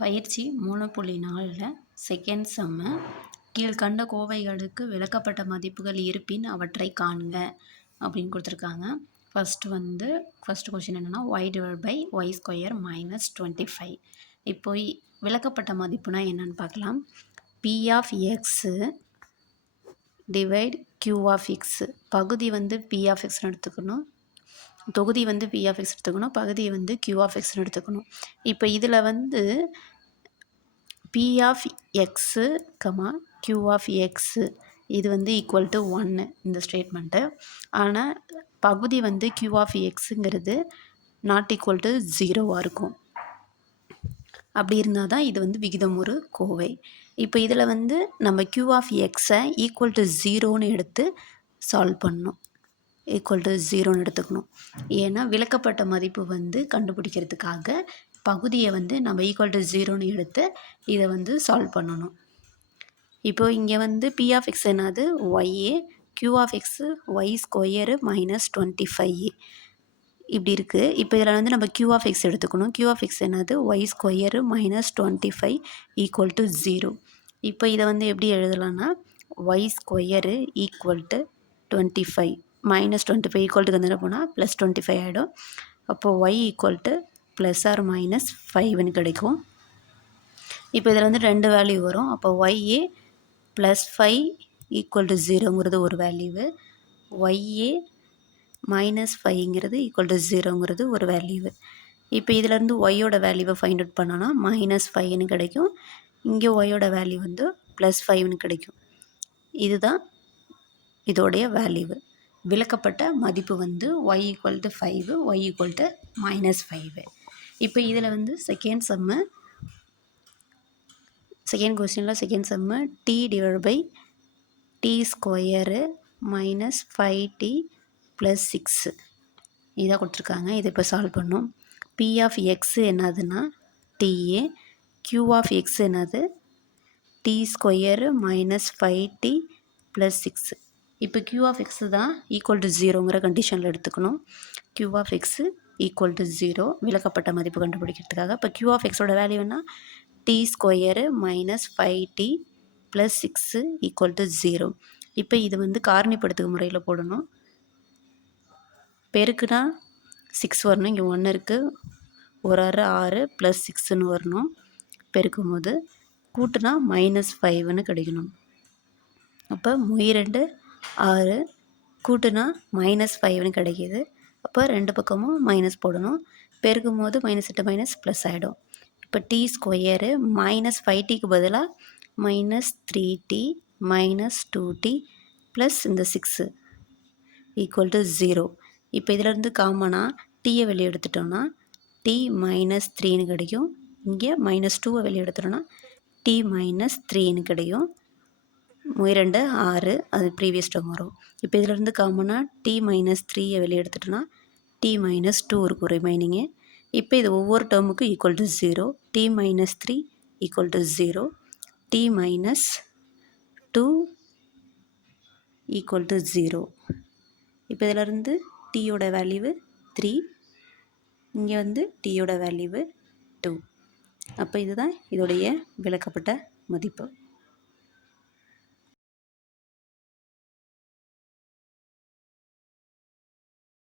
பயிற்சி 3.4 செகண்ட் சம்மு கீழ்கண்ட கோவைகளுக்கு விளக்கப்பட்ட மதிப்புகள் இருப்பின் அவற்றை காண்க அப்படின்னு கொடுத்துருக்காங்க. ஃபர்ஸ்ட் கொஷின் என்னென்னா y/y² -25. இப்போ விளக்கப்பட்ட மதிப்புனா என்னன்னு பார்க்கலாம். p of x divide q of x. பகுதி p of x எடுத்துக்கணும், தொகுதி p of x எடுத்துக்கணும், பகுதியை q of x எடுத்துக்கணும். இப்போ இதில் p of x, q of x இது ஈக்குவல் டு 1 இந்த ஸ்டேட்மெண்ட்டு. ஆனால் பகுதி q of xங்கிறது நாட் ஈக்குவல் டு 0வாக இருக்கும். அப்படி இருந்தால் தான் இது விகிதமுறு கோவை. இப்போ இதில் நம்ம q of xஐ ஈக்குவல் டு 0ன்னு எடுத்து சால்வ் பண்ணணும். ஈக்குவல் டு 0ன்னு எடுத்துக்கணும். ஏன்னா விளக்கப்பட்ட மதிப்பு கண்டுபிடிக்கிறதுக்காக பகுதியை நம்ம ஈக்குவல் டு 0ன்னு எடுத்து இதை சால்வ் பண்ணணும். இப்போ இங்கே p of x என்னது y, q of x y² -25 இப்படி இருக்குது. இப்போ இதில் நம்ம q of x எடுத்துக்கணும். q of x என்னது y² -25 ஈக்குவல் டு 0. இப்போ இதை எப்படி எழுதலாம்னா y² equal to 25 -25 equal to என்ன போனால் +25 ஆகிடும். அப்போது y ஈக்குவல் டு ±5ன்னு கிடைக்கும். இப்போ இதில் ரெண்டு வேல்யூ வரும். அப்போ y +5 ஈக்குவல் டு 0ங்கிறது ஒரு வேல்யூவு, y -5ங்கிறது ஈக்குவல் டு 0ங்கிறது ஒரு வேல்யூவு. இப்போ இதிலேருந்து ஒய்யோட வேல்யூவை ஃபைண்ட் அவுட் பண்ணோன்னா -5ன்னு கிடைக்கும். இங்கே ஒய்யோட வேல்யூ +5ன்னு கிடைக்கும். இதுதான் இதோடைய வேல்யூவு. விளக்கப்பட்ட மதிப்பு y equal to 5, y equal to -5. இப்போ இதில் செகண்ட் கொஸ்டினில் செகண்ட் சம்மு t/t² -5t + 6 இதாக கொடுத்துருக்காங்க. இதை இப்போ சால்வ் பண்ணோம். p of x என்னதுன்னா ta, q of x என்னது t² -5t + 6. இப்போ q of x தான் ஈக்குவல் டு 0ங்கிற கண்டிஷனில் எடுத்துக்கணும். q of x equal to 0 விளக்கப்பட்ட மதிப்பு கண்டுபிடிக்கிறதுக்காக. இப்போ q of xோட வேல்யூன்னா t² -5t + 6 equal to 0. இப்போ இது காரணிப்படுத்துக முறையில் போடணும். பெருக்குனா 6 வரணும். இங்கே 1 இருக்குது, ஒரு 6 + 6ன்னு வரணும். பெருக்கும் போது கூட்டுனா -5ன்னு கிடைக்கணும். அப்போ 2 6 கூட்டுனா -5ன்னு கிடைக்கிது. அப்போ ரெண்டு பக்கமும் மைனஸ் போடணும். பெருக்கும் போது -8 ப்ளஸ் ஆகிடும். இப்போ t² -5tக்கு பதிலாக -3t -2t ப்ளஸ் இந்த 6 ஈக்குவல் டு 0. இப்போ இதிலேருந்து காமனாக டீயை வெளியே எடுத்துட்டோம்னா t -3ன்னு கிடைக்கும். இங்கே -2வை வெளியே எடுத்துட்டோம்னா t -3ன்னு கிடைக்கும். 2 6 அது ப்ரீவியஸ் டேர்ம் வரும். இப்போ இதிலேருந்து காமனாக t -3யை வெளியே எடுத்துட்டோம்னா t -2 இருக்கும் ரிமைனிங்கு. இப்போ இது ஒவ்வொரு டேர்முக்கும் equal to 0. t -3 equal to 0, t -2 equal to 0. இப்போ இதிலேருந்து டீயோட வேல்யூவு 3, இங்கே டீயோட வேல்யூவு 2. அப்போ இதுதான் இதோடைய விளக்கப்பட்ட மதிப்பு.